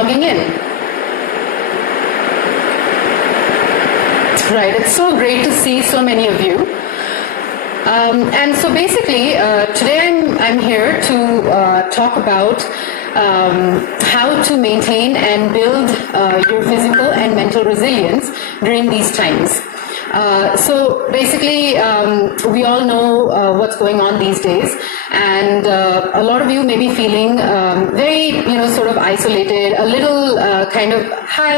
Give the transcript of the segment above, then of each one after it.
logging in. Right, it's so great to see so many of you. And so basically, today I'm here to talk about how to maintain and build your physical and mental resilience during these times. So basically, we all know what's going on these days, and a lot of you may be feeling very, sort of isolated, a little kind of, hi,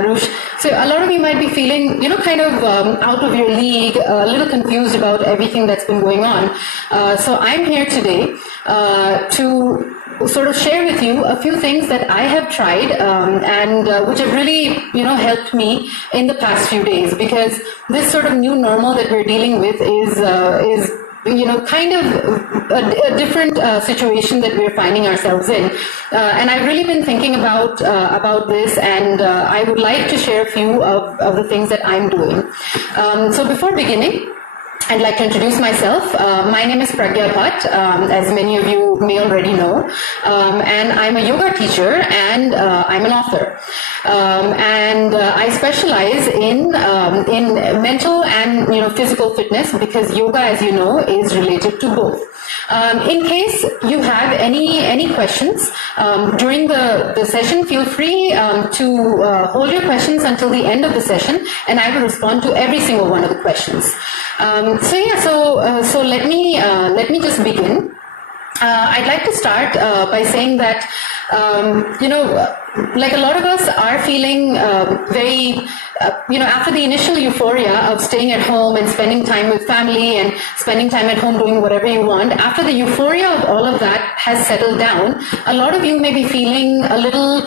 Arush. So a lot of you might be feeling, kind of out of your league, a little confused about everything that's been going on. So I'm here today to sort of share with you a few things that I have tried and which have really, helped me in the past few days, because this sort of new normal that we're dealing with is kind of a different situation that we're finding ourselves in. And I've really been thinking about this, and I would like to share a few of the things that I'm doing. So before beginning, I'd like to introduce myself. My name is Pragya Bhatt, as many of you may already know, and I'm a yoga teacher and I'm an author. And I specialize in mental and physical fitness, because yoga, as you know, is related to both. In case you have any questions during the session, feel free to hold your questions until the end of the session, and I will respond to every single one of the questions. So let me just begin. I'd like to start by saying that like a lot of us are feeling very after the initial euphoria of staying at home and spending time with family and spending time at home doing whatever you want, after the euphoria of all of that has settled down, a lot of you may be feeling a little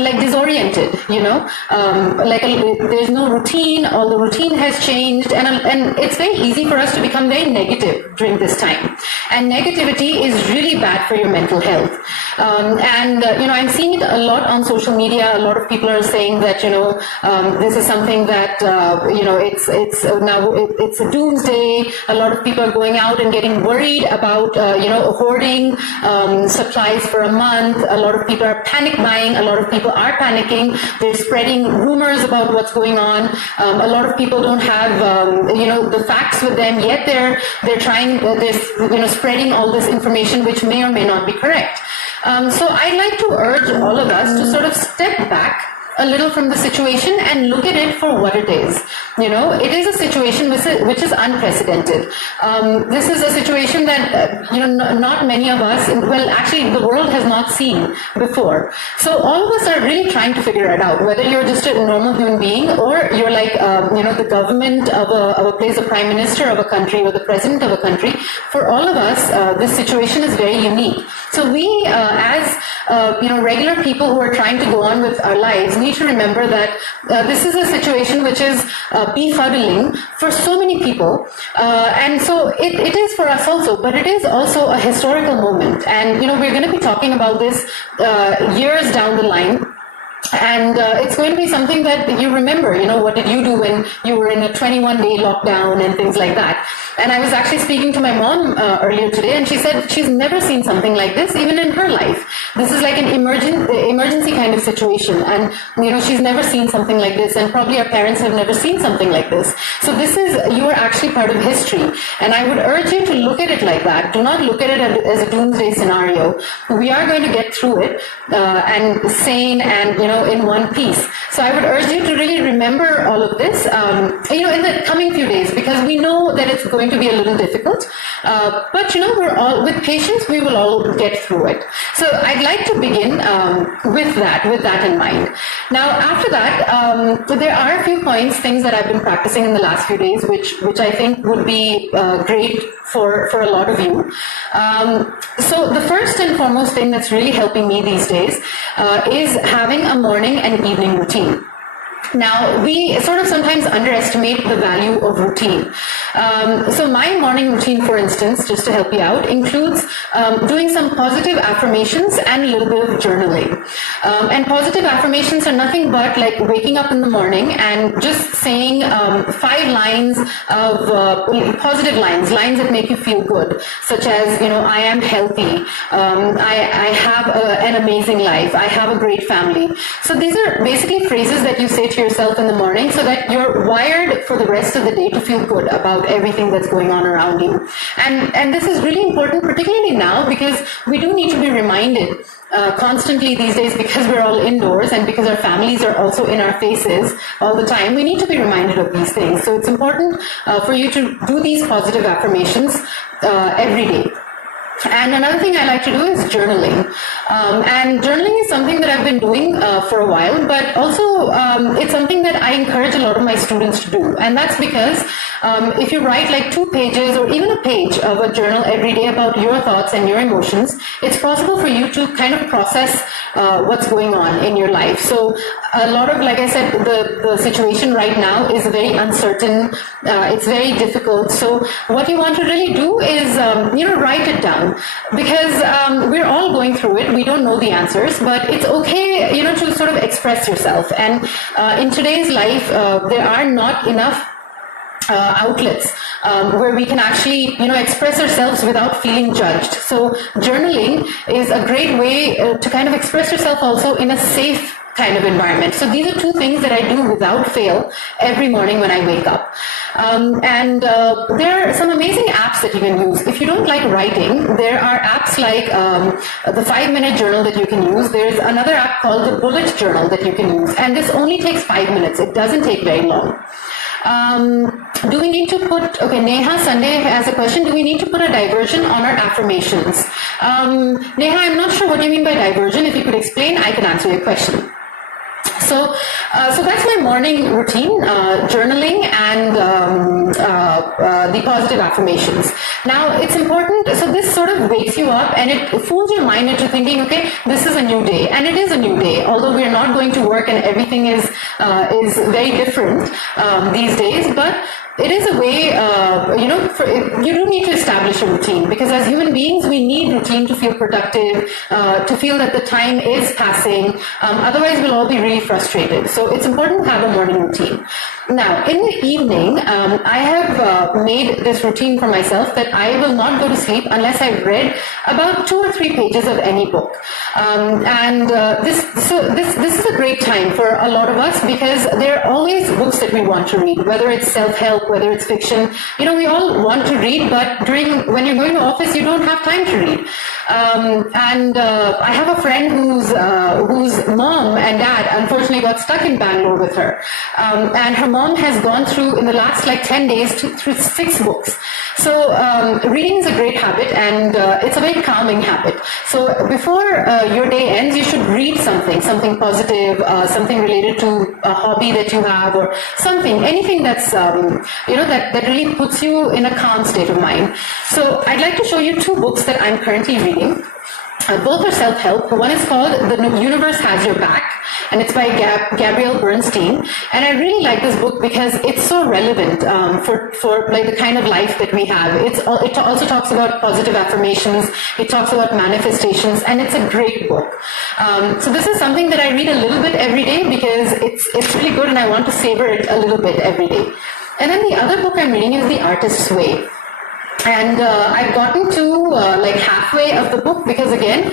like disoriented, like there's no routine, all the routine has changed, and it's very easy for us to become very negative during this time. And negativity is really bad for your mental health. I'm seeing it a lot on social media. A lot of people are saying that, this is something that, it's a doomsday. A lot of people are going out and getting worried about, hoarding supplies for a month. A lot of people are panic buying. A lot of people are panicking. They're spreading rumors about what's going on. A lot of people don't have, the facts with them, yet they're trying, they're spreading all this information which may or may not be correct. So I'd like to urge all of us to sort of step back a little from the situation and look at it for what it is. It is a situation which is unprecedented. This is a situation that, not many of us, well, actually the world has not seen before. So all of us are really trying to figure it out, whether you're just a normal human being or you're like, the government of a place, the prime minister of a country or the president of a country. For all of us, this situation is very unique. So we, as regular people who are trying to go on with our lives, need to remember that this is a situation which is befuddling for so many people, and so it is for us also, but it is also a historical moment, and we're going to be talking about this years down the line. And it's going to be something that you remember, what did you do when you were in a 21-day lockdown and things like that. And I was actually speaking to my mom earlier today, and she said she's never seen something like this, even in her life. This is like an emergency kind of situation, and she's never seen something like this, and probably our parents have never seen something like this. So you are actually part of history, and I would urge you to look at it like that. Do not look at it as a doomsday scenario. We are going to get through it and sane and in one piece. So I would urge you to really remember all of this, in the coming few days, because we know that it's going to be a little difficult, but we're all, with patience, we will all get through it. So I'd like to begin with that in mind. Now, after that, there are a few things that I've been practicing in the last few days, which I think would be great for a lot of you. So the first and foremost thing that's really helping me these days is having a morning and evening routine. Now, we sort of sometimes underestimate the value of routine. So my morning routine, for instance, just to help you out, includes doing some positive affirmations and a little bit of journaling. And positive affirmations are nothing but like waking up in the morning and just saying 5 lines of positive lines that make you feel good, such as, I am healthy, I have an amazing life, I have a great family. So these are basically phrases that you say to yourself in the morning so that you're wired for the rest of the day to feel good about everything that's going on around you. And this is really important, particularly now, because we do need to be reminded constantly these days, because we're all indoors and because our families are also in our faces all the time. We need to be reminded of these things. So it's important for you to do these positive affirmations every day. And another thing I like to do is journaling. And journaling is something that I've been doing for a while, but also it's something that I encourage a lot of my students to do. And that's because if you write like 2 pages or even a page of a journal every day about your thoughts and your emotions, it's possible for you to kind of process what's going on in your life. So a lot of, like I said, the situation right now is very uncertain. It's very difficult. So what you want to really do is, write it down. Because we're all going through it. We don't know the answers, but it's okay, to sort of express yourself. And in today's life, there are not enough outlets where we can actually, express ourselves without feeling judged. So journaling is a great way to kind of express yourself also in a safe kind of environment. So these are 2 things that I do without fail every morning when I wake up. And there are some amazing apps that you can use. If you don't like writing, there are apps like the 5-minute journal that you can use. There's another app called the bullet journal that you can use. And this only takes 5 minutes. It doesn't take very long. Do we need to put, Neha Sunday has a question, do we need to put a diversion on our affirmations? Neha, I'm not sure what you mean by diversion. If you could explain, I can answer your question. So that's my morning routine, journaling and the positive affirmations. Now, it's important, so this sort of wakes you up and it fools your mind into thinking, okay, this is a new day. And it is a new day, although we're not going to work and everything is very different these days, but it is a way, you do need to establish a routine, because as human beings, we need routine to feel productive, to feel that the time is passing. Otherwise, we'll all be really frustrated. So it's important to have a morning routine. Now, in the evening, I have made this routine for myself that I will not go to sleep unless I've read about 2 or 3 pages of any book. This is a great time for a lot of us, because there are always books that we want to read, whether it's self-help, whether it's fiction. We all want to read, but when you're going to office, you don't have time to read. I have a friend whose mom and dad unfortunately got stuck in Bangalore with her, and her mom has gone through, in the last 10 days, through 6 books. So reading is a great habit, and it's a very calming habit. So before your day ends, you should read something positive, something related to a hobby that you have, or anything that's that really puts you in a calm state of mind. So I'd like to show you 2 books that I'm currently reading. Both are self-help. One is called The Universe Has Your Back, and it's by Gabrielle Bernstein. And I really like this book because it's so relevant for the kind of life that we have. It also talks about positive affirmations. It talks about manifestations, and it's a great book. So this is something that I read a little bit every day because it's really good, and I want to savor it a little bit every day. And then the other book I'm reading is The Artist's Way. And I've gotten to halfway of the book, because again,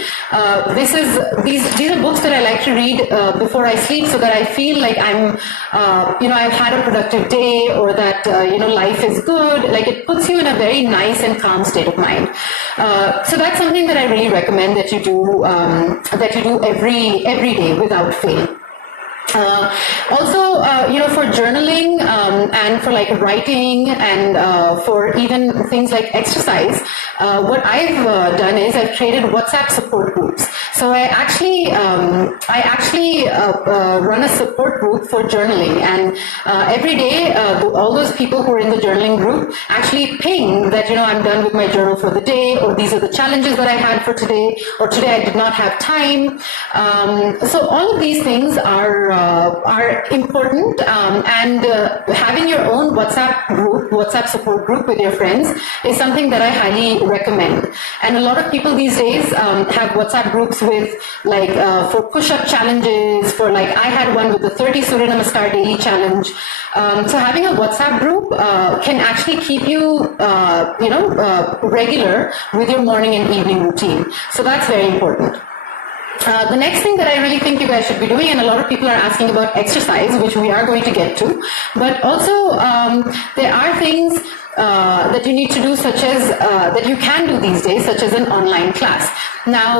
these are books that I like to read before I sleep, so that I feel like I'm, I've had a productive day, or that life is good. Like, it puts you in a very nice and calm state of mind. So that's something that I really recommend that you do every day without fail. Also, for journaling and for writing and for even things like exercise, what I've done is I've created WhatsApp support groups. So I actually run a support group for journaling, and every day all those people who are in the journaling group actually ping that I'm done with my journal for the day, or these are the challenges that I had for today, or today I did not have time. So all of these things are are important, and having your own WhatsApp support group with your friends is something that I highly recommend. And a lot of people these days have WhatsApp groups with like for push-up challenges, for like I had one with the 30 Surya Namaskar daily challenge. So having a WhatsApp group can actually keep you, regular with your morning and evening routine. So that's very important. The next thing that I really think you guys should be doing, and a lot of people are asking about exercise, which we are going to get to, but also there are things that you need to do, such as that you can do these days, such as an online class. Now,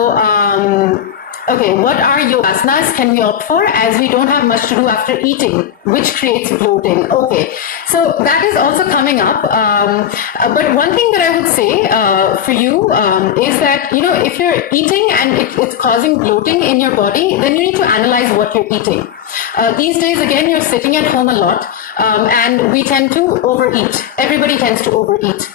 okay, what are yogasanas can we opt for, as we don't have much to do after eating, which creates bloating? Okay, so that is also coming up. But one thing that I would say for you is that, if you're eating and it's causing bloating in your body, then you need to analyze what you're eating. These days, again, you're sitting at home a lot, and we tend to overeat. Everybody tends to overeat.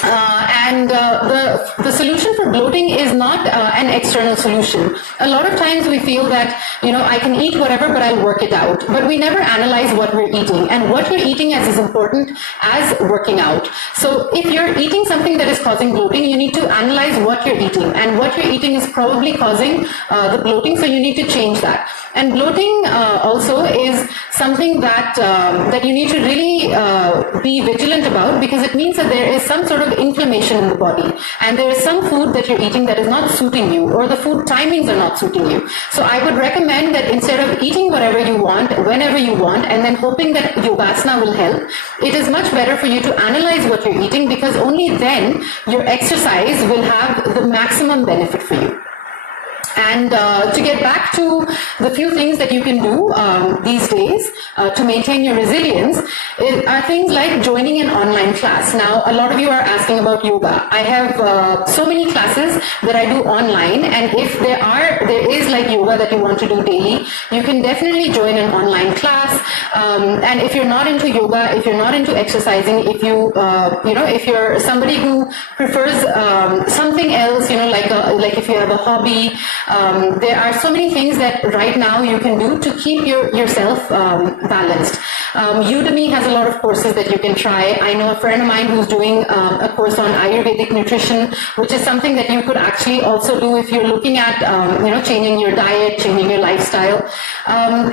And the solution for bloating is not an external solution. A lot of times we feel that, I can eat whatever, but I'll work it out. But we never analyze what we're eating. And what you're eating is important as working out. So if you're eating something that is causing bloating, you need to analyze what you're eating. And what you're eating is probably causing the bloating, so you need to change that. And bloating also is something that that you need to really be vigilant about, because it means that there is some sort of inflammation in the body, and there is some food that you're eating that is not suiting you, or the food timings are not suiting you. So I would recommend that instead of eating whatever you want, whenever you want, and then hoping that yogasana will help, it is much better for you to analyze what you're eating, because only then your exercise will have the maximum benefit for you. And to get back to the few things that you can do these days to maintain your resilience are things like joining an online class. Now, a lot of you are asking about yoga. I have so many classes that I do online, and if there is like yoga that you want to do daily, you can definitely join an online class. And if you're not into yoga, if you're not into exercising, if you if you're somebody who prefers something else, like if you have a hobby. There are so many things that right now you can do to keep yourself balanced. Udemy has a lot of courses that you can try. I know a friend of mine who's doing a course on Ayurvedic nutrition, which is something that you could actually also do if you're looking at changing your diet, changing your lifestyle.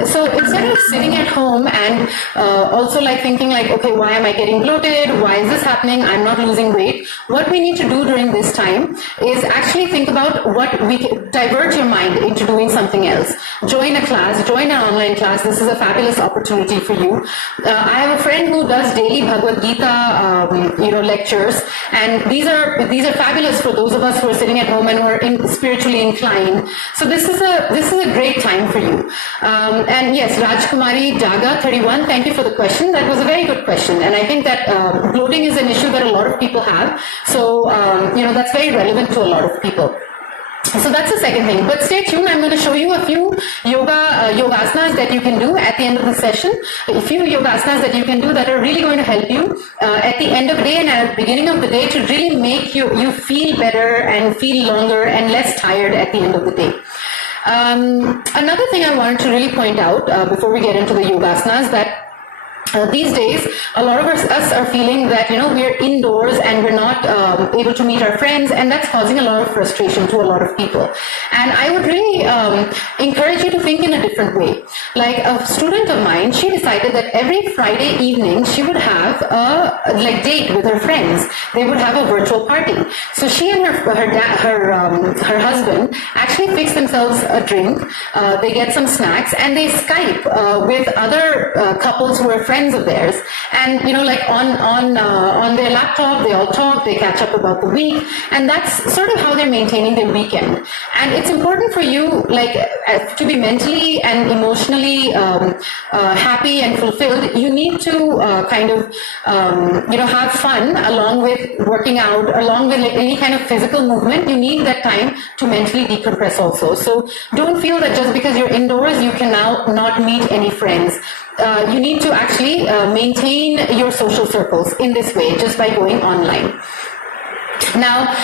So instead of sitting at home and also thinking okay, why am I getting bloated? Why is this happening? I'm not losing weight. What we need to do during this time is actually think about what we can divert your mind into doing something else. Join a class, join an online class. This is a fabulous opportunity for you. I have a friend who does daily Bhagavad Gita, lectures, and these are fabulous for those of us who are sitting at home and who are spiritually inclined. So this is a great time for you. And yes, Rajkumari Jaga 31, thank you for the question. That was a very good question, and I think that bloating is an issue that a lot of people have. So that's very relevant to a lot of people. So that's the second thing. But stay tuned. I'm going to show you a few yogasanas that you can do at the end of the session. A few yogasanas that you can do that are really going to help you at the end of the day and at the beginning of the day to really make you feel better and feel longer and less tired at the end of the day. Another thing I wanted to really point out before we get into the yogasanas, that these days, a lot of us are feeling that, we're indoors and we're not able to meet our friends, and that's causing a lot of frustration to a lot of people. And I would really encourage you to think in a different way. Like a student of mine, she decided that every Friday evening she would have a date with her friends. They would have a virtual party. So she and her husband actually fix themselves a drink. They get some snacks and they Skype with other couples who are friends of theirs, and on their laptop they all talk, they catch up about the week, and that's sort of how they're maintaining their weekend. And it's important for you to be mentally and emotionally happy and fulfilled. You need to have fun along with working out, along with any kind of physical movement. You need that time to mentally decompress also. So don't feel that just because you're indoors you can now not meet any friends. You need to actually maintain your social circles in this way, just by going online. Now,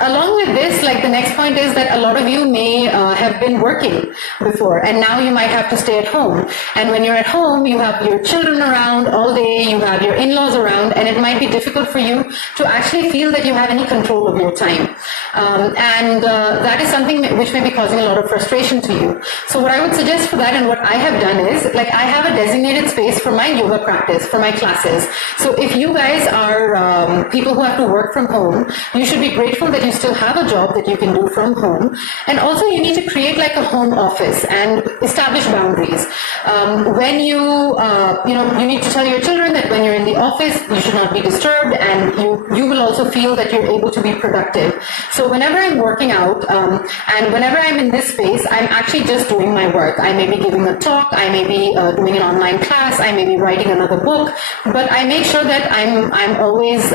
along with this, like the next point is that a lot of you may have been working before, and now you might have to stay at home. And when you're at home, you have your children around all day, you have your in-laws around, and it might be difficult for you to actually feel that you have any control of your time. That is something which may be causing a lot of frustration to you. So what I would suggest for that, and what I have done is, like, I have a designated space for my yoga practice, for my classes. So if you guys are people who have to work from home, you should be grateful that you still have a job that you can do from home. And also you need to create like a home office and establish boundaries. When you need to tell your children that when you're in the office, you should not be disturbed, and you will also feel that you're able to be productive. So whenever I'm working out, and whenever I'm in this space, I'm actually just doing my work. I may be giving a talk, I may be doing an online class, I may be writing another book, but I make sure that I'm always,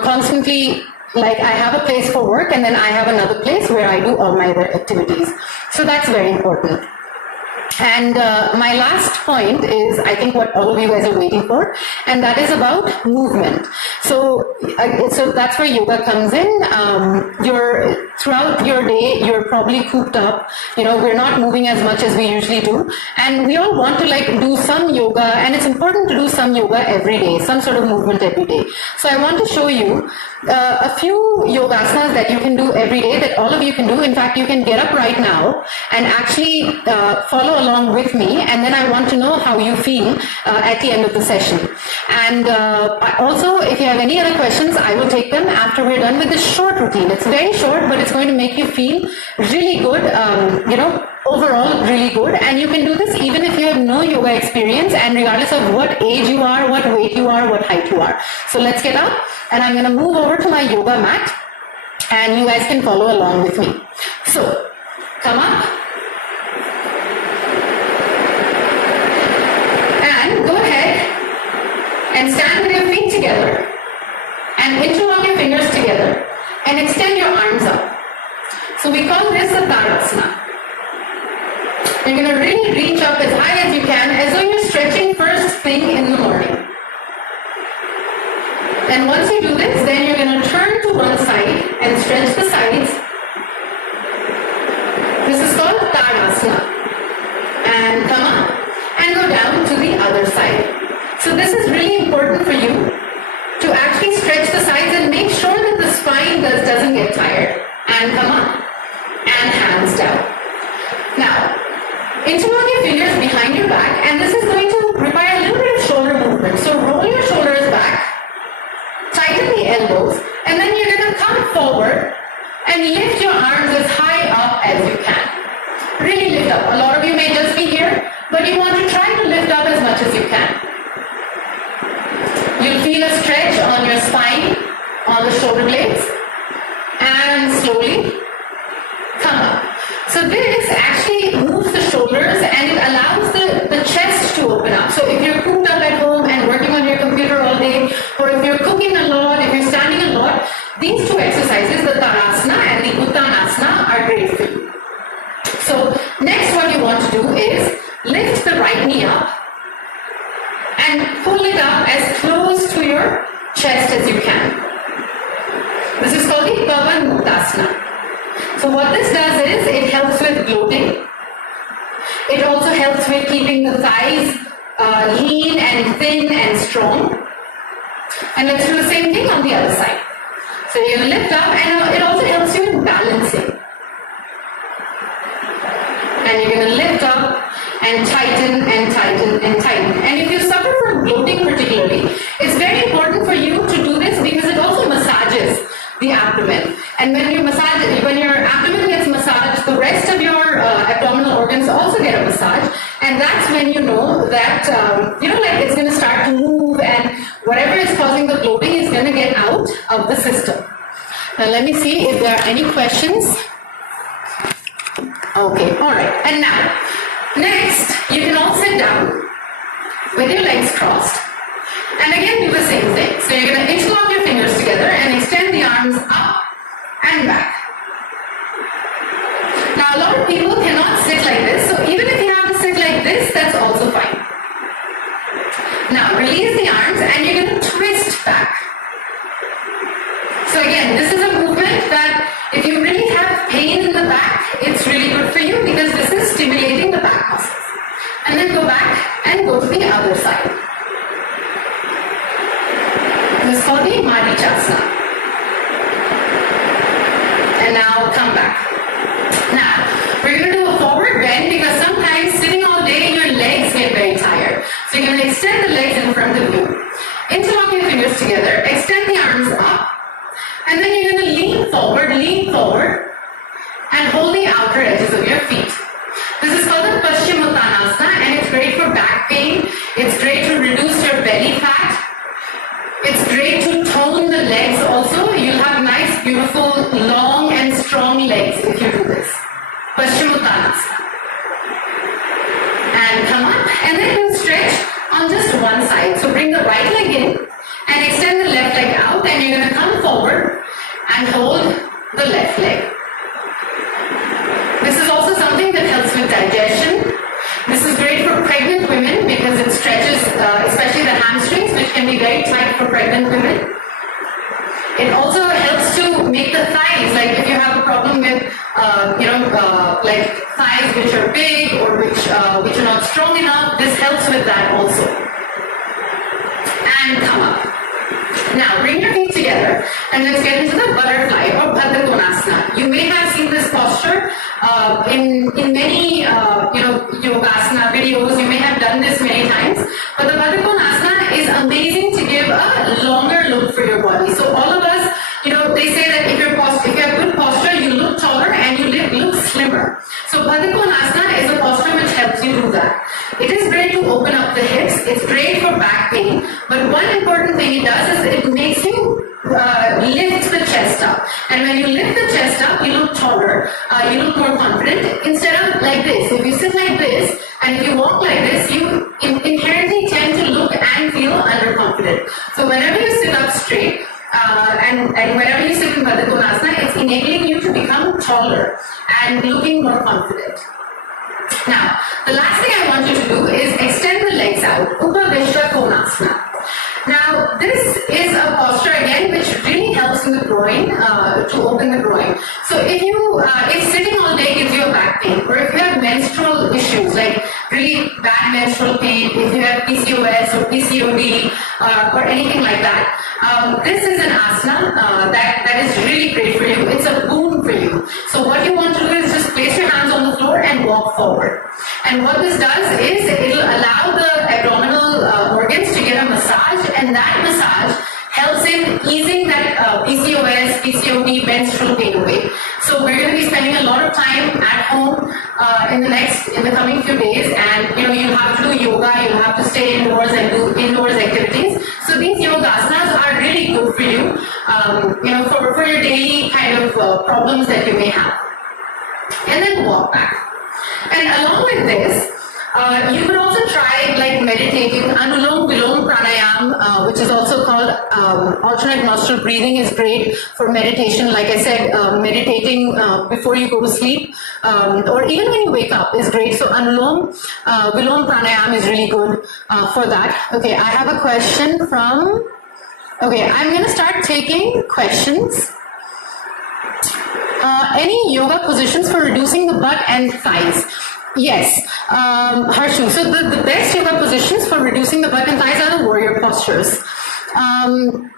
constantly, like, I have a place for work, and then I have another place where I do all my other activities. So that's very important. And my last point is, I think, what all of you guys are waiting for, and that is about movement. So that's where yoga comes in. Throughout your day, you're probably cooped up. We're not moving as much as we usually do, and we all want to like do some yoga, and it's important to do some yoga every day, some sort of movement every day. So I want to show you a few yogasanas that you can do every day, that all of you can do. In fact, you can get up right now and actually follow along with me, and then I want to know how you feel at the end of the session. And also, if you have any other questions, I will take them after we're done with this short routine. It's very short, but it's going to make you feel really good, overall really good. And you can do this even if you have no yoga experience, and regardless of what age you are, what weight you are, what height you are. So let's get up, and I'm going to move over to my yoga mat, and you guys can follow along with me. So come up, and go ahead and stand with your feet together, and interlock your fingers together, and extend your arms up. So we call this a Tadasana. You're going to really reach up as high as you can, as though you're stretching first thing in the morning. And once you do this, then you're going to turn to one side and stretch the sides. This is called Tadasana. And come up and go down to the other side. So this is really important for you to actually stretch the sides and make sure that the spine doesn't get tired. And come up and hands down. Now, interlock your fingers behind your back, and this is going to require a little bit of shoulder movement. So roll your shoulders back, tighten the elbows, and then you're going to come forward and lift your arms as high up as you can. Really lift up. A lot of you may just be here, but you want to try to lift up as much as you can. You'll feel a stretch on your spine, on the shoulder blades, and slowly come up. So this actually moves the shoulders, and it allows the chest to open up. So if you're cooped up at home and working on your computer all day, or if you're cooking a lot, if you're standing a lot, these two exercises, the Tadasana and the Uttanasana, are great for you. So next, what you want to do is lift the right knee up and pull it up as close to your chest as you can. This is called the Pavan Muktasana. So what this does is, it helps with bloating. It also helps with keeping the thighs lean and thin and strong. And let's do the same thing on the other side. So you're going to lift up, and it also helps you in balancing. And you're going to lift up and tighten and tighten and tighten. And if you suffer from bloating particularly, it's very important for you to do this, because it also massages the abdomen. And when your abdomen gets massaged, the rest of your abdominal organs also get a massage, and that's when you know that it's going to start to move, and whatever is causing the bloating is going to get out of the system. Now let me see if there are any questions. Okay, all right. And now, next, you can all sit down with your legs crossed, and again do the same thing. So you're going to interlock your fingers together and extend the arms up and back. Now, a lot of people cannot sit like this, so even if you have to sit like this, that's also fine. Now, release the arms, and you're going to twist back. So So again, this is a movement that if you really have pain in the back, it's really good for you because this is stimulating the back muscles. And then go back and go to the other side. This is called the Marichasana. And now come back. Now, we're going to do a forward bend because sometimes sitting all day, your legs get very tired. So you're going to extend the legs in front of you. Interlock your fingers together, extend the arms up, and then you're going to lean forward, and hold the outer edges of your feet. This is called the Paschimottanasana, and it's great for back pain. It's great to reduce your belly fat. It's great to tone the legs also. You'll have nice, beautiful, long and strong legs if you do this. Paschimottanasana. And come up, and then you stretch on just one side. So bring the right leg in and extend the left leg out, and you're going to come forward and hold the left leg. This is also something that helps with digestion. This is great for pregnant women because it stretches, especially the hamstrings, which can be very tight for pregnant women. It also helps to make the thighs, like if you have a problem with, like thighs which are big or which are not strong enough, this helps with that also. And come up. Now bring your feet together and let's get into the butterfly or Baddha Konasana. You may have seen this posture in many yogasana videos. You may have done this many times. But the Baddha Konasana is amazing to give a longer look for your body. So all of us, they say that if you have good posture, you look taller and you look slimmer. So Baddha Konasana is a posture which helps you do that. It is great to open up the hips. It's great for back pain. But one important thing it does is it makes you lift the chest up. And when you lift the chest up, you look taller. You look more confident. Instead of like this. If you sit like this and if you walk like this, you inherently tend to look and feel underconfident. So whenever you sit up straight, and whenever you sit in Baddha Konasana, it's enabling you to become taller and looking more confident. Now, the last thing I want you to do is extend the legs out, Upavishta Konasana. Now, this is a posture again which really helps in the groin, to open the groin. So if sitting all day gives you a back pain, or if you have menstrual issues like really bad menstrual pain, if you have PCOS or PCOD or anything like that, this is an asana that is really great for you. It's a boon for you. So what you want to do is just place your hands on the floor and walk forward. And what this does is it will allow the abdominal organs to get a massage, and that massage helps in easing that PCOS, PCOD, menstrual pain away. So we're going to be spending a lot of time at home in the coming few days, and you have to do yoga, you have to stay indoors and do indoors activities. So these yogasanas are really good for you, for your daily kind of problems that you may have. And then walk back. And along with this, you could also try like meditating. Anulom Vilom Pranayam, which is also called alternate nostril breathing, is great for meditation. Like I said, meditating before you go to sleep, or even when you wake up is great. So Anulom Vilom Pranayam is really good for that. Okay, I have a question from. Okay, I'm going to start taking questions. Any yoga positions for reducing the butt and thighs? Yes, Harshu. So the best yoga positions for reducing the butt and thighs are the warrior postures. And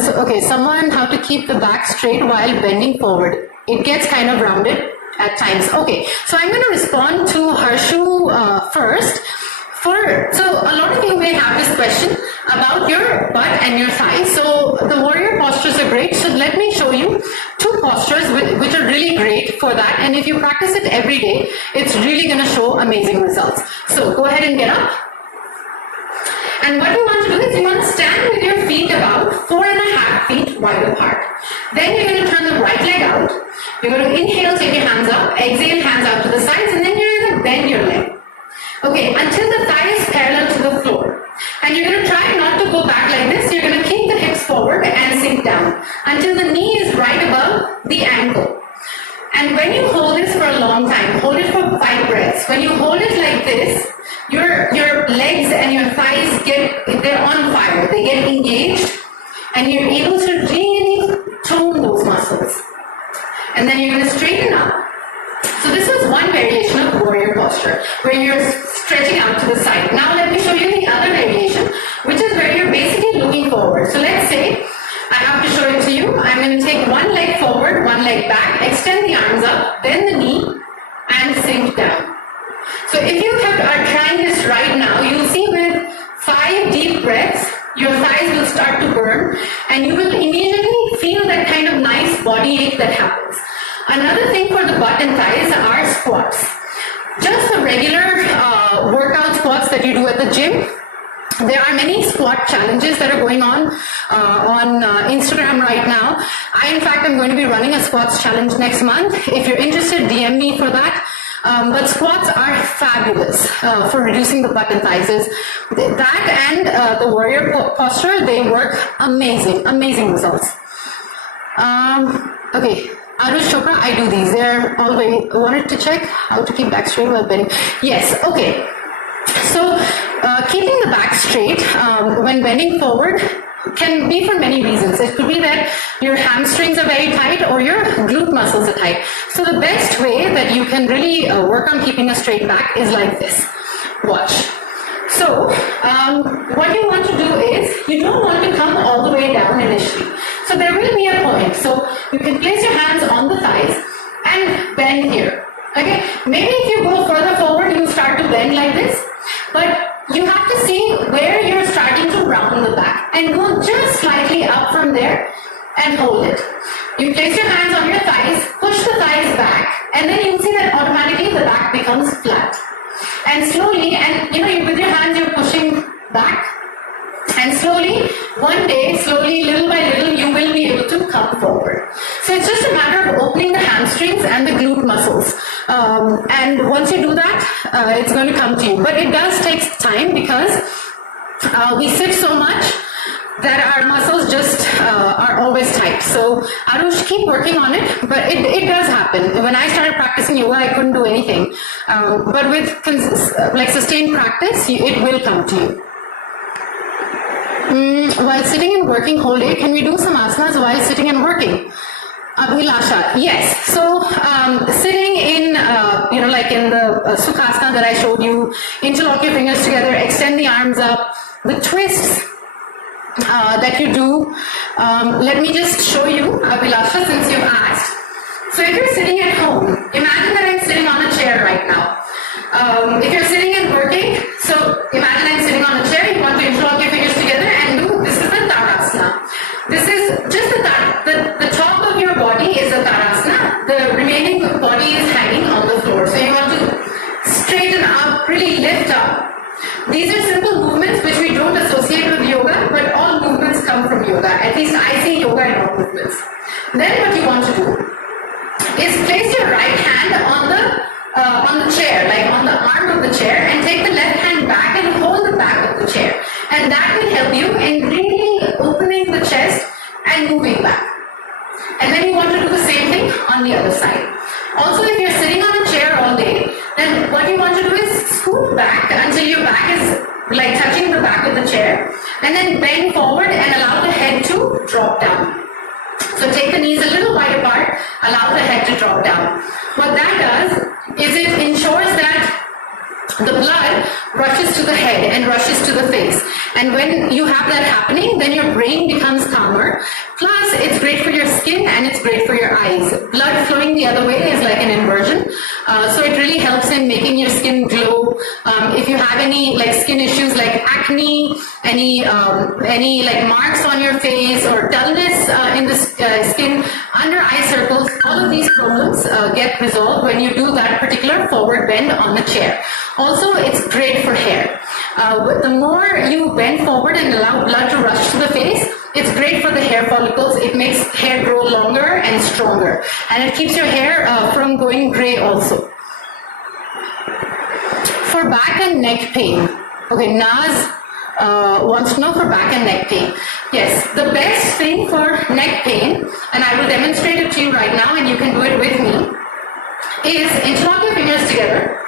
so, okay, someone how to keep the back straight while bending forward. It gets kind of rounded at times. Okay, so I'm going to respond to Harshu first. So a lot of you may have this question about your butt and your thighs. So the warrior postures are great. So let me show you two postures which are really great for that. And if you practice it every day, it's really going to show amazing results. So go ahead and get up. And what you want to do is you want to stand with your feet about 4.5 feet wide apart. Then you're going to turn the right leg out. You're going to inhale, take your hands up, exhale, hands out to the sides, and then you're going to bend your leg. Okay, until the thigh is parallel to the floor. And you're going to try not to go back like this. You're going to kick the hips forward and sink down until the knee is right above the ankle. And when you hold this for a long time, hold it for 5 breaths. When you hold it like this, your legs and your thighs they're on fire. They get engaged, and you're able to really and then you're going to straighten up. So this was one variation of warrior posture, where you're stretching out to the side. Now let me show you the other variation, which is where you're basically looking forward. So let's say I have to show it to you. I'm going to take one leg forward, one leg back, extend the arms up, bend the knee, and sink down. So if you are trying this right now, you'll see with 5 deep breaths, your thighs will start to burn, and you will immediately feel that kind of nice body ache that happens. Another thing for the butt and thighs are squats. Just the regular workout squats that you do at the gym. There are many squat challenges that are going on Instagram right now. In fact, I'm going to be running a squats challenge next month. If you're interested, DM me for that. But squats are fabulous for reducing the butt and thighs. That and the warrior posture, they work amazing results. Okay. Arush Chopra, I do these. They're always wanted to check how to keep back straight while bending. Yes, okay. So keeping the back straight when bending forward can be for many reasons. It could be that your hamstrings are very tight or your glute muscles are tight. So the best way that you can really work on keeping a straight back is like this. Watch. So what you want to do is, you don't want to come all the way down initially. So there will be a point. So you can place your hands on the thighs and bend here. Okay? Maybe if you go further forward, you start to bend like this. But you have to see where you're starting to round the back and go just slightly up from there and hold it. You place your hands on your thighs, push the thighs back, and then you'll see that automatically the back becomes flat. And slowly, and with your hands you're pushing back, and slowly, one day, slowly, little by little, you will be able to come forward. So it's just a matter of opening the hamstrings and the glute muscles. And once you do that, it's going to come to you. But it does take time because we sit so much that our muscles just are always tight. So Arush, keep working on it, but it does happen. When I started practicing yoga, I couldn't do anything. But with sustained practice, it will come to you. While sitting and working whole day, can we do some asanas while sitting and working? Abhilasha, yes. So sitting in, like in the Sukhasana that I showed you, interlock your fingers together, extend the arms up, the twists that you do. Let me just show you, Abhilasha, since you've asked. So if you're sitting at home, imagine that I'm sitting on a chair right now. If you're sitting and working, so imagine I'm sitting on a chair, you want to interlock your fingers together and do, this is the Tadasana. This is just the top of your body is the Tadasana, the remaining body is hanging on the floor. So you want to straighten up, really lift up. These are simple movements which we don't associate with yoga, but all movements come from yoga. At least I see yoga in all movements. Then what you want to do is place your right hand on the chair, like on the arm of the chair, and take the left hand back and hold the back of the chair. And that will help you in really opening the chest and moving back. And then you want to do the same thing on the other side. Also, if you're sitting on a chair all day, then what you want to do is scoot back until your back is like touching the back of the chair, and then bend forward and allow the head to drop down. So take the knees a little wide apart, allow the head to drop down. What that does is it ensures that the blood rushes to the head and rushes to the face. And when you have that happening, then your brain becomes calmer. Plus, it's great for your skin and it's great for your eyes. Blood flowing the other way is like an inversion. So it really helps in making your skin glow. If you have any like skin issues like acne, any like marks on your face or dullness in the skin, under eye circles, all of these problems get resolved when you do that particular forward bend on the chair. Also, it's great for hair. The more you bend forward and allow blood to rush to the face, it's great for the hair follicles. It makes hair grow longer and stronger. And it keeps your hair from going gray also. For back and neck pain. Okay, Naz wants to know for back and neck pain. Yes, the best thing for neck pain, and I will demonstrate it to you right now and you can do it with me, is interlock your fingers together.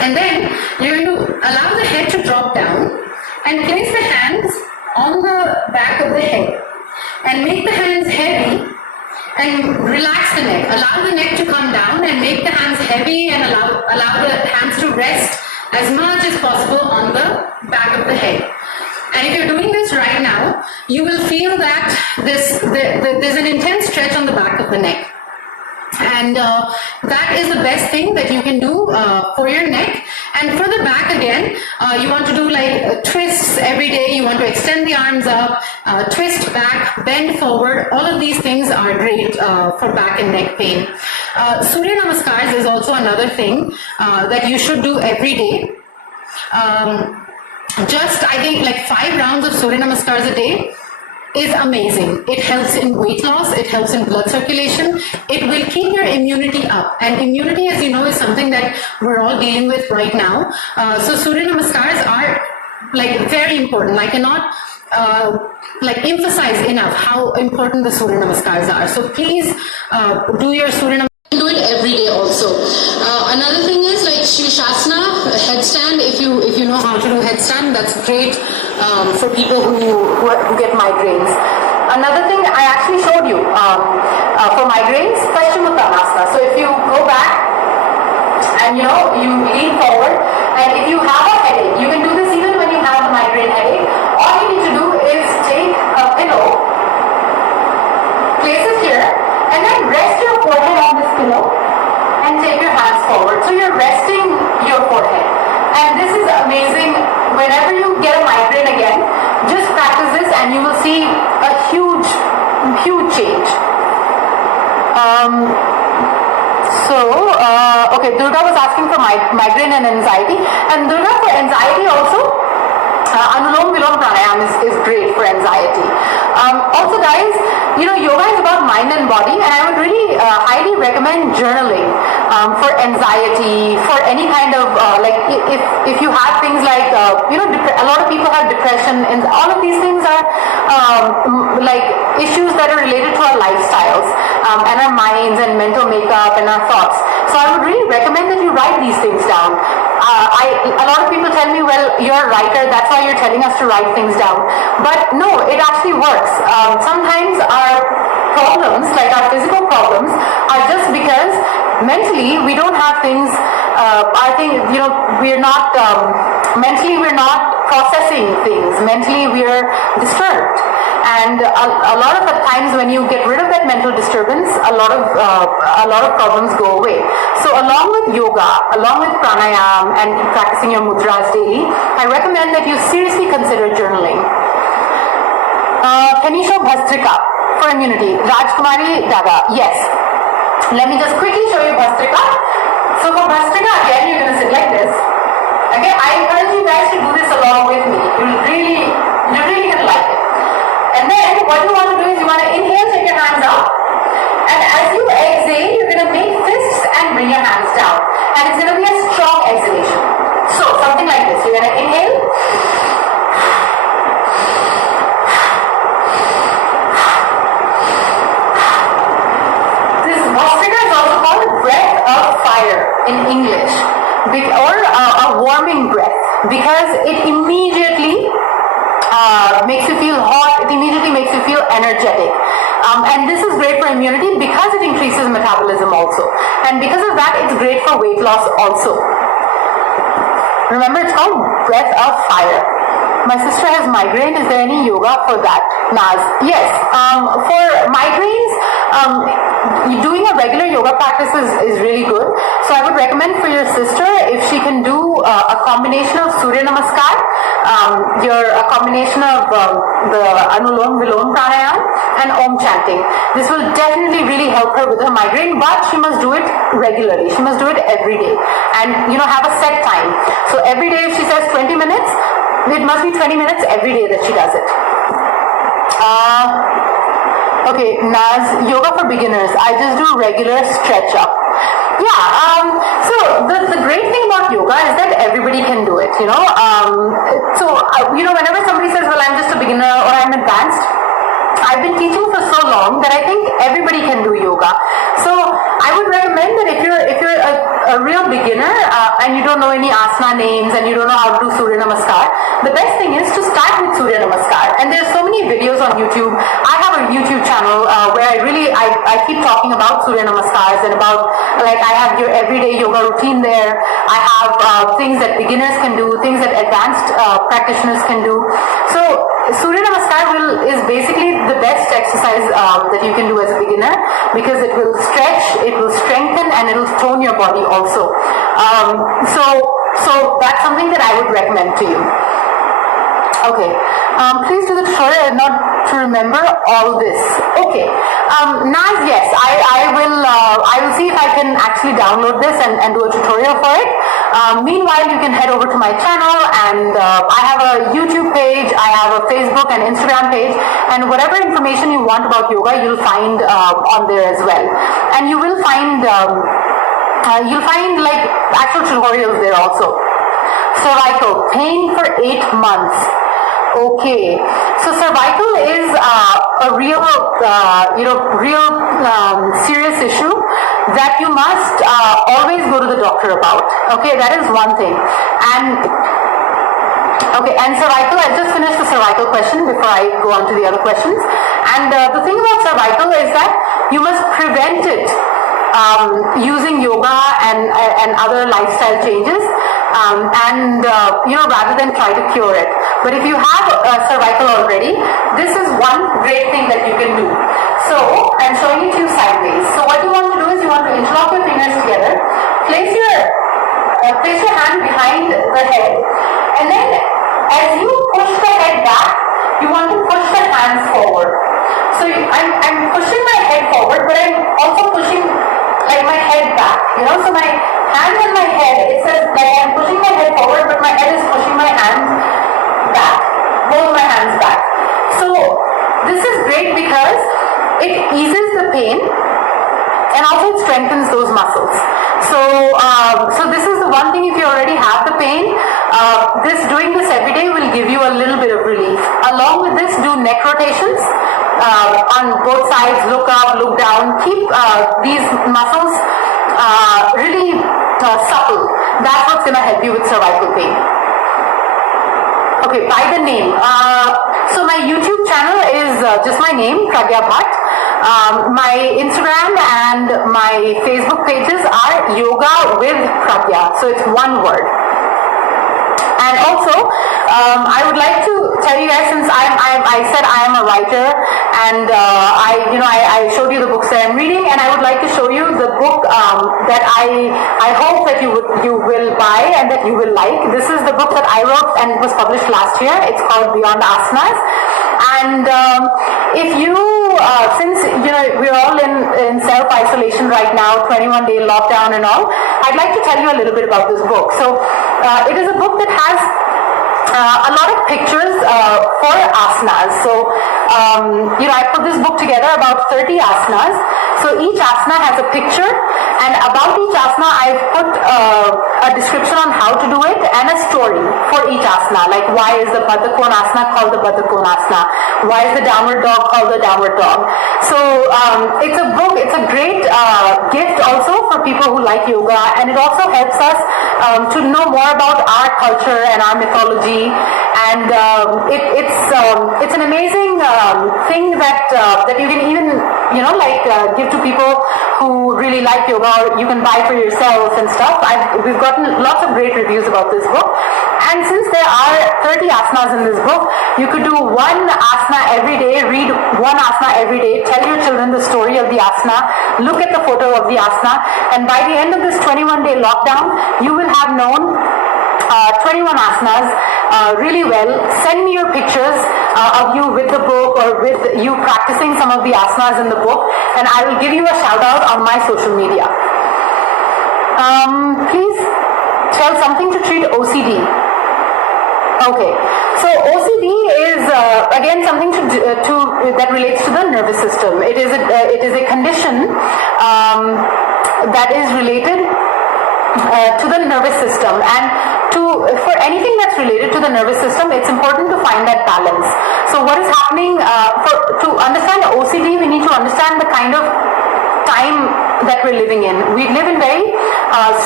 And then you're going to allow the head to drop down and place the hands on the back of the head and make the hands heavy and relax the neck. Allow the neck to come down and make the hands heavy and allow the hands to rest as much as possible on the back of the head. And if you're doing this right now, you will feel that there's an intense stretch on the back of the neck. And that is the best thing that you can do for your neck. And for the back again, you want to do like twists every day. You want to extend the arms up, twist back, bend forward. All of these things are great for back and neck pain. Surya Namaskars is also another thing that you should do every day. Just, I think, like 5 rounds of Surya Namaskars a day is amazing. It helps in weight loss, it helps in blood circulation, it will keep your immunity up. And immunity, as you know, is something that we're all dealing with right now. So Surya Namaskars are like very important. I cannot like emphasize enough how important the Surya Namaskars are. So please do your Surya Namaskars. Do it every day also. Another thing is like Shirshasana, headstand. If you know how to do headstand, that's great for people who get migraines. Another thing I actually showed you for migraines, Paschimottanasana. So if you go back and you lean forward, and if you have a headache, you can do this even when you have a migraine headache. All you need to do is take a pillow, place it here, and then rest your forehead on this pillow and take your hands forward. So you're resting your forehead. And this is amazing. Whenever you get a migraine again, just practice this and you will see a huge change. Okay, Durga was asking for migraine and anxiety. And Durga, for anxiety also, Anulom Vilom Pranayam is great for anxiety. Also guys, yoga is about mind and body, and I would really highly recommend journaling for anxiety, for any kind of like if you have things like a lot of people have depression, and all of these things are like issues that are related to our lifestyles and our minds and mental makeup and our thoughts. So I would really recommend that you write these things down. A lot of people tell me, well, you're a writer, that's why you're telling us to write things down. But no, it actually works. Sometimes our problems, like our physical problems, are just because mentally we don't have things, we're not, mentally we're not processing things. Mentally we're disturbed. And a lot of the times when you get rid of that mental disturbance, a lot of problems go away. So along with yoga, along with pranayam and practicing your mudras daily, I recommend that you seriously consider journaling. Can you show Bhastrika for immunity? Rajkumari Daga, yes. Let me just quickly show you Bhastrika. So for Bhastrika, again, you're going to sit like this. Okay, I encourage you guys to do this along with me. You're really going to like it. And then what you want to do is you want to inhale, take your hands up. And as you exhale, you're going to make fists and bring your hands down. And it's going to be a strong exhalation. So something like this. You're going to inhale. This Bhastrika is also called breath of fire in English. Or a warming breath. Because it immediately makes you feel hot, it immediately makes you feel energetic. And this is great for immunity because it increases metabolism also. And because of that, it's great for weight loss also. Remember, it's called breath of fire. My sister has migraine. Is there any yoga for that? Naz? Yes. For migraines, doing a regular yoga practice is really good. So I would recommend for your sister if she can do a combination of Surya Namaskar, a combination of the Anulom Vilom Pranayam and Om chanting. This will definitely really help her with her migraine, but she must do it regularly. She must do it every day and have a set time. So every day if she says 20 minutes, it must be 20 minutes every day that she does it. Okay, Naz, yoga for beginners. I just do regular stretch up. Yeah, so the great thing about yoga is that everybody can do it, whenever somebody says, well, I'm just a beginner or I'm advanced, I've been teaching for so long that I think everybody can do yoga. So I would recommend that if you're a a real beginner and you don't know any asana names and you don't know how to do Surya Namaskar, the best thing is to start with Surya Namaskar. And there's so many videos on YouTube. I have a YouTube channel where I keep talking about Surya Namaskars and about, like, I have your everyday yoga routine there. I have things that beginners can do, things that advanced practitioners can do. So Surya Namaskar is basically the best exercise that you can do as a beginner, because it will stretch, it will strengthen, and it will tone your body also. So that's something that I would recommend to you. Okay, please do the tutorial, not to remember all this. Okay, Naz, yes, I will see if I can actually download this and do a tutorial for it. Meanwhile, you can head over to my channel, and I have a YouTube page, I have a Facebook and Instagram page, and whatever information you want about yoga, you'll find on there as well. And you will find like actual tutorials there also. Cervical pain for 8 months. Okay, so cervical is a real, serious issue that you must always go to the doctor about. Okay, that is one thing. And cervical, I'll just finish the cervical question before I go on to the other questions. And the thing about cervical is that you must prevent it using yoga and other lifestyle changes. Rather than try to cure it. But if you have cervical already, this is one great thing that you can do. So I'm showing it to you sideways. So what you want to do is you want to interlock your fingers together, place your hand behind the head, and then as you push the head back, you want to push the hands forward. So I'm pushing my head forward, but I'm also pushing like my head back. So my hands and my head, it says like I'm pushing my head forward, but my head is pushing my hands back, both my hands back. So this is great because it eases the pain and also it strengthens those muscles. So this is the one thing, if you already have the pain, doing this every day will give you a little bit of relief. Along with this, do neck rotations on both sides, look up, look down, keep these muscles really supple. That's what's going to help you with cervical pain. Okay, by the name. So my YouTube channel is just my name, Pragya Bhatt. My Instagram and my Facebook pages are Yoga with Pragya. So it's one word. And also, I would like to tell you guys, since I said I am a writer, and I showed you the books that I'm reading, and I would like to show you the book that I hope that you will buy and that you will like. This is the book that I wrote and was published last year. It's called Beyond Asanas. And if you, since we're all in self-isolation right now, 21-day lockdown and all, I'd like to tell you a little bit about this book. So it is a book that has a lot of pictures for asanas. So I put this book together, about 30 asanas. So each asana has a picture, and about each asana I've put a description on how to do it and a story for each asana. Like, why is the Baddha Konasana called the Baddha Konasana? Why is the downward dog called the downward dog? So it's a book, it's a great gift also for people who like yoga, and it also helps us to know more about our culture and our mythology. And it's an amazing thing that you can even give to people who really like yoga, or you can buy for yourself and stuff. We've gotten lots of great reviews about this book. And since there are 30 asanas in this book, you could do one asana every day, read one asana every day, tell your children the story of the asana, look at the photo of the asana, and by the end of this 21-day lockdown, you will have known 21 asanas really well. Send me your pictures of you with the book or with you practicing some of the asanas in the book, and I will give you a shout out on my social media. Please tell something to treat OCD. Okay, so OCD is again something that relates to the nervous system. It is a condition that is related to the nervous system, and for anything that's related to the nervous system, it's important to find that balance. So what is happening, to understand OCD, we need to understand the kind of time that we're living in. We live in very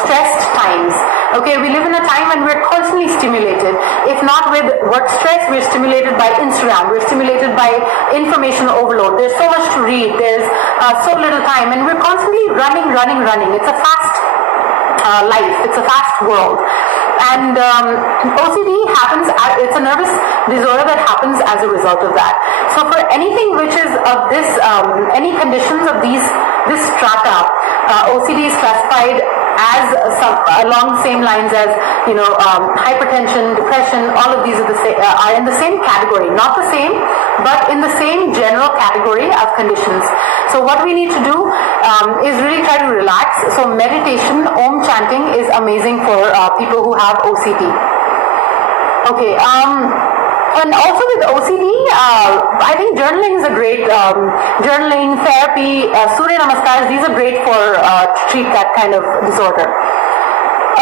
stressed times. Okay, we live in a time when we're constantly stimulated. If not with work stress, we're stimulated by Instagram, we're stimulated by information overload. There's so much to read, there's so little time, and we're constantly running. It's a fast life, it's a fast world. And OCD happens, it's a nervous disorder that happens as a result of that. So for anything which is of this, any conditions of this strata, OCD is classified as along the same lines as, hypertension, depression. All of these are in the same category, not the same, but in the same general category of conditions. So what we need to do is really try to relax. So meditation, Om chanting is amazing for people who have OCD. Okay. And also with OCD, I think journaling is a great, journaling, therapy, Surya Namaskars, these are great for to treat that kind of disorder.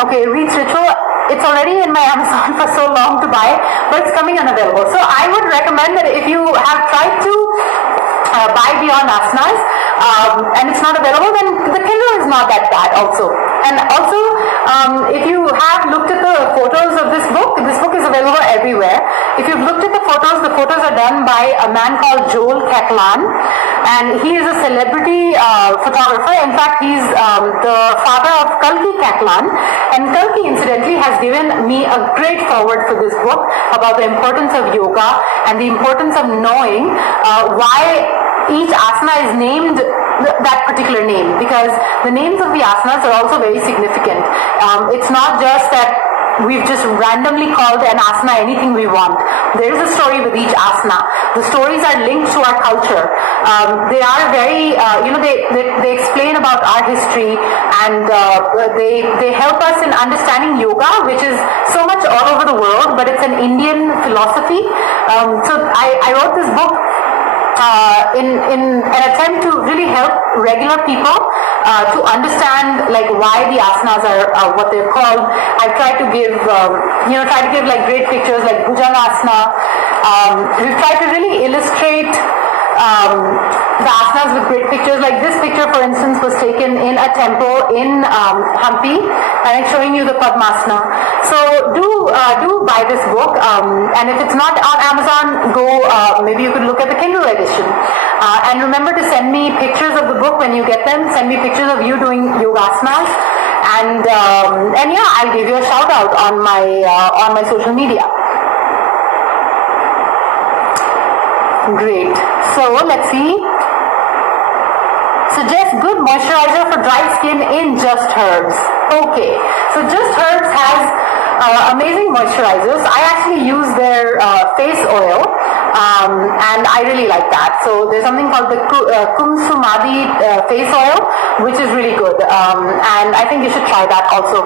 Okay, Reach Ritual, it's already in my Amazon for so long to buy, but it's coming unavailable. So I would recommend that if you have tried to buy Beyond Asanas and it's not available, then the Kindle is not that bad also. And also, if you have looked at the photos of this book is available everywhere. If you've looked at the photos are done by a man called Joel Catalan, and he is a celebrity photographer. In fact, he's the father of Kalki Catalan, and Kalki incidentally has given me a great foreword for this book about the importance of yoga and the importance of knowing why each asana is named that particular name, because the names of the asanas are also very significant. It's not just that we've just randomly called an asana anything we want. There is a story with each asana. The stories are linked to our culture. They are very, they explain about our history, and they help us in understanding yoga, which is so much all over the world, but it's an Indian philosophy. So I wrote this book in an attempt to really help regular people to understand like why the asanas are what they're called. I've tried to give like great pictures like Bhujangasana. We've tried to really illustrate the asanas with great pictures. Like this picture, for instance, was taken in a temple in Hampi, and it's showing you the Padmasana. So do buy this book, and if it's not on Amazon, go maybe you could look at the Kindle edition. And remember to send me pictures of the book when you get them. Send me pictures of you doing yogasanas, and yeah, I'll give you a shout out on my social media. Great. So let's see. Suggest good moisturizer for dry skin in JustHerbs. Okay. So JustHerbs has amazing moisturizers. I actually use their face oil, and I really like that. So there's something called the Kumsumadi face oil, which is really good, and I think you should try that also.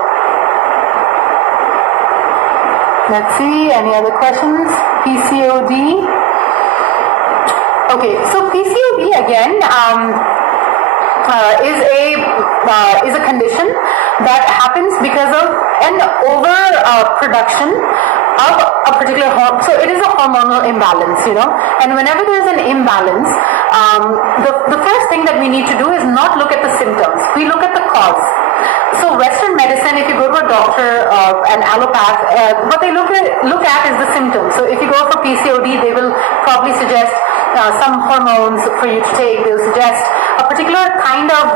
Let's see, any other questions? PCOD. Okay, so PCOD again is a condition that happens because of an overproduction of a particular hormone. So it is a hormonal imbalance, and whenever there's an imbalance, the first thing that we need to do is not look at the symptoms. We look at the cause. So Western medicine, if you go to a doctor, an allopath, what they look at is the symptoms. So if you go for PCOD, they will probably suggest some hormones for you to take. They'll suggest a particular kind of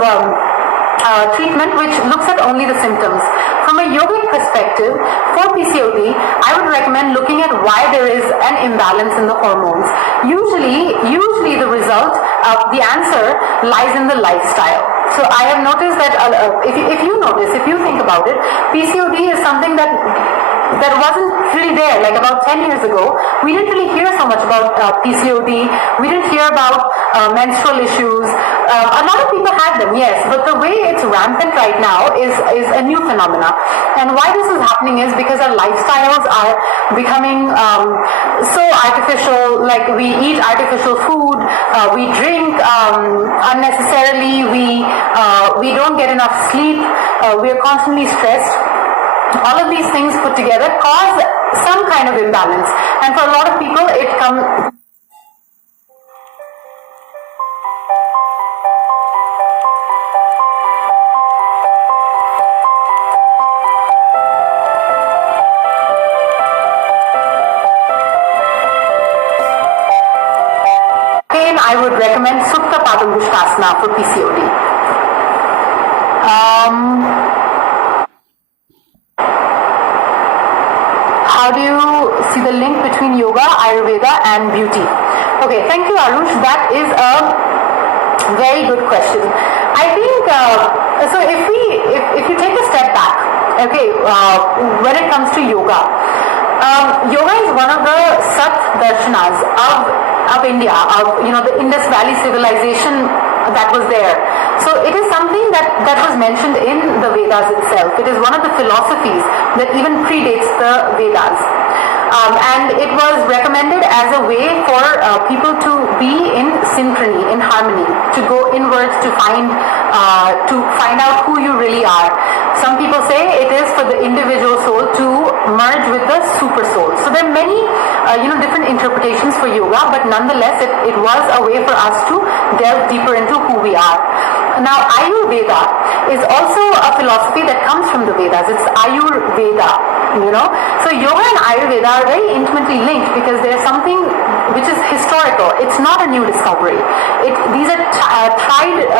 treatment which looks at only the symptoms. From a yogic perspective, for PCOD, I would recommend looking at why there is an imbalance in the hormones. Usually the result, the answer lies in the lifestyle. So I have noticed that if you think about it, PCOD is something that wasn't really there. Like about 10 years ago, we didn't really hear so much about PCOD. We didn't hear about menstrual issues. A lot of people had them, yes, but the way it's rampant right now is a new phenomena. And why this is happening is because our lifestyles are becoming so artificial. Like we eat artificial food, we drink unnecessarily, we don't get enough sleep, we are constantly stressed. All of these things put together cause some kind of imbalance, and for a lot of people it comes. I would recommend Supta Padangusthasana for PCOD. How do you see the link between yoga, Ayurveda and beauty? Okay, thank you, Arush. That is a very good question. I think, so if you take a step back, okay, when it comes to yoga, yoga is one of the Sat Darshanas of India, of, the Indus Valley civilization that was there. So it is something that was mentioned in the Vedas itself. It is one of the philosophies that even predates the Vedas. And it was recommended as a way for people to be in synchrony, in harmony, to go inwards to find out who you really are. Some people say it is for the individual soul to merge with the super soul. So there are many, different interpretations for yoga, but nonetheless, it was a way for us to delve deeper into who we are. Now, Ayurveda is also a philosophy that comes from the Vedas. It's Ayurveda. So yoga and Ayurveda are very intimately linked because there's something which is historical. It's not a new discovery. These are tried,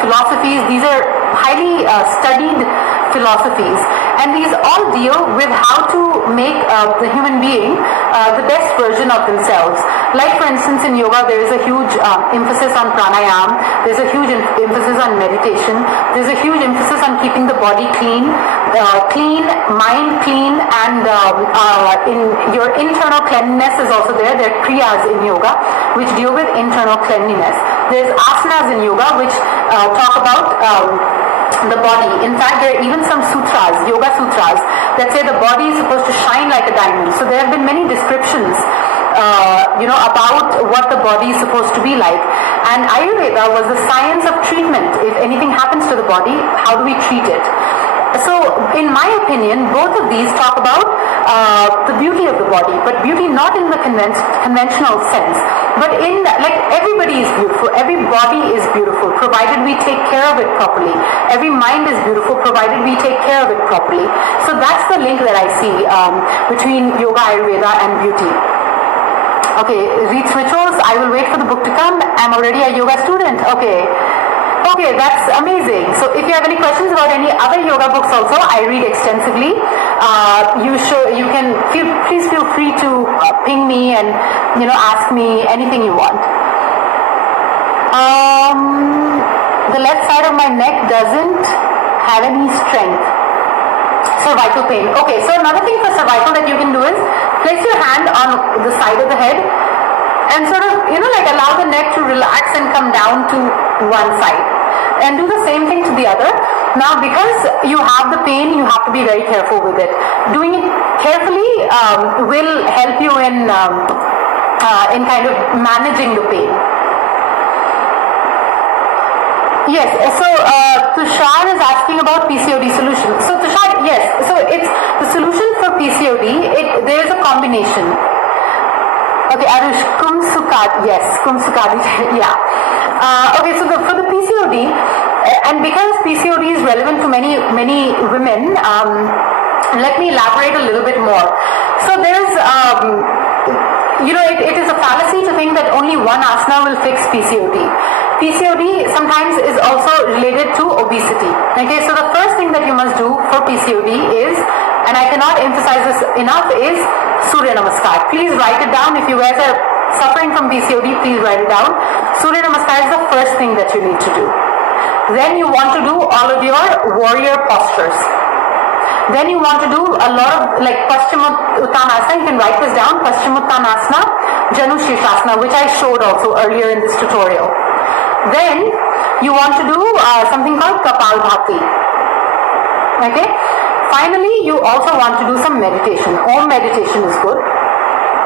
philosophies. These are highly studied philosophies, and these all deal with how to make the human being the best version of themselves. Like, for instance, in yoga, there is a huge emphasis on pranayama. There's a huge emphasis on meditation. There's a huge emphasis on keeping the body clean, mind clean, and in your internal cleanliness is also there. There are kriyas in yoga which deal with internal cleanliness. There's asanas in yoga which talk about the body. In fact, there are even some sutras, yoga sutras, that say the body is supposed to shine like a diamond. So there have been many descriptions about what the body is supposed to be like. And Ayurveda was the science of treatment. If anything happens to the body, how do we treat it? So, in my opinion, both of these talk about the beauty of the body, but beauty not in the conventional sense, but in, like, everybody is beautiful, every body is beautiful, provided we take care of it properly. Every mind is beautiful, provided we take care of it properly. So that's the link that I see between yoga, Ayurveda, and beauty. Okay, read rituals. I will wait for the book to come. I'm already a yoga student. Okay, that's amazing. So if you have any questions about any other yoga books also, I read extensively. Please feel free to ping me and, ask me anything you want. The left side of my neck doesn't have any strength. Cervical pain. Okay, so another thing for cervical that you can do is place your hand on the side of the head and sort of, allow the neck to relax and come down to one side. And do the same thing to the other. Now, because you have the pain, you have to be very careful with it. Doing it carefully will help you in kind of managing the pain. Yes, so Tushar is asking about PCOD solution. So Tushar, yes, so it's the solution for PCOD, there is a combination. Okay, Arush, Kumsukad, yes, Kumsukad, yeah. Okay, so for the PCOD, and because PCOD is relevant to many women, let me elaborate a little bit more. So there's, it is a fallacy to think that only one asana will fix PCOD. PCOD sometimes is also related to obesity. Okay, so the first thing that you must do for PCOD is, and I cannot emphasize this enough, is Surya Namaskar. Please write it down. If you guys are suffering from PCOD, please write it down. Surya Namaskar is the first thing that you need to do. Then you want to do all of your warrior postures. Then you want to do a lot of like Paschimottanasana. You can write this down. Paschimottanasana, Janu Shirshasana, which I showed also earlier in this tutorial. Then you want to do something called Kapalbhati. Okay. Finally, you also want to do some meditation. Om meditation is good.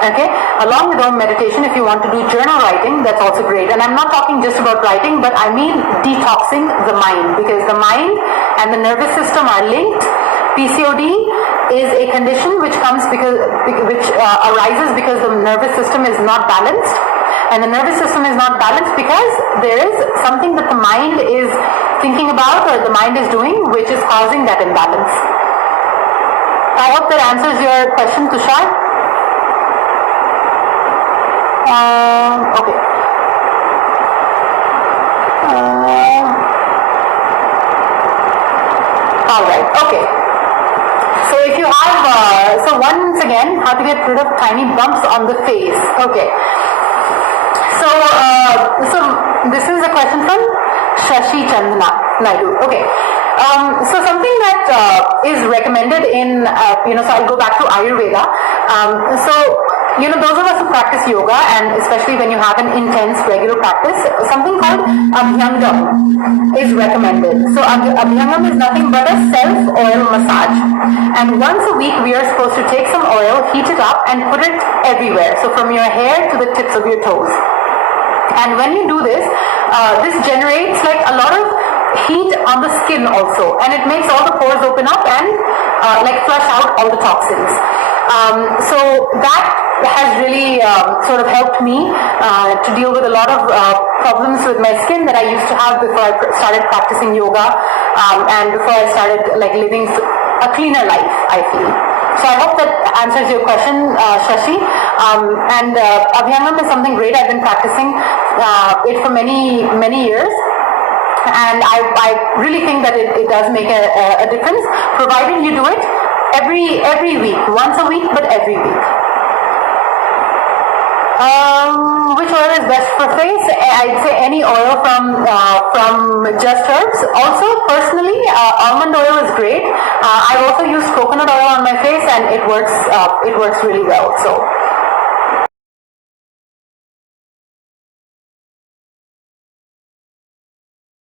Okay. Along with Om meditation, if you want to do journal writing, that's also great. And I'm not talking just about writing, but I mean detoxing the mind, because the mind and the nervous system are linked. PCOD is a condition which arises because the nervous system is not balanced. And the nervous system is not balanced because there is something that the mind is thinking about or the mind is doing which is causing that imbalance. I hope that answers your question, Tushar. Okay. how to get rid of tiny bumps on the face. Okay. So this is a question from Shashi Chandana Naidu. Okay. So something that is recommended in, so I'll go back to Ayurveda. Those of us who practice yoga, and especially when you have an intense regular practice, something called Abhyangam is recommended. So Abhyangam is nothing but a self-oil massage. And once a week, we are supposed to take some oil, heat it up, and put it everywhere. So from your hair to the tips of your toes. And when you do this, this generates like a lot of heat on the skin also, and it makes all the pores open up and flush out all the toxins. So that has really sort of helped me to deal with a lot of problems with my skin that I used to have before I started practicing yoga and before I started living a cleaner life, I feel. So I hope that answers your question, Shashi. And Abhyangam is something great. I've been practicing it for many, many years. And I really think that it does make a difference, provided you do it every week, once a week, but every week. Which oil is best for face? I'd say any oil from JustHerbs. Also, personally, almond oil is great. I've also used coconut oil on my face, and it works really well. So.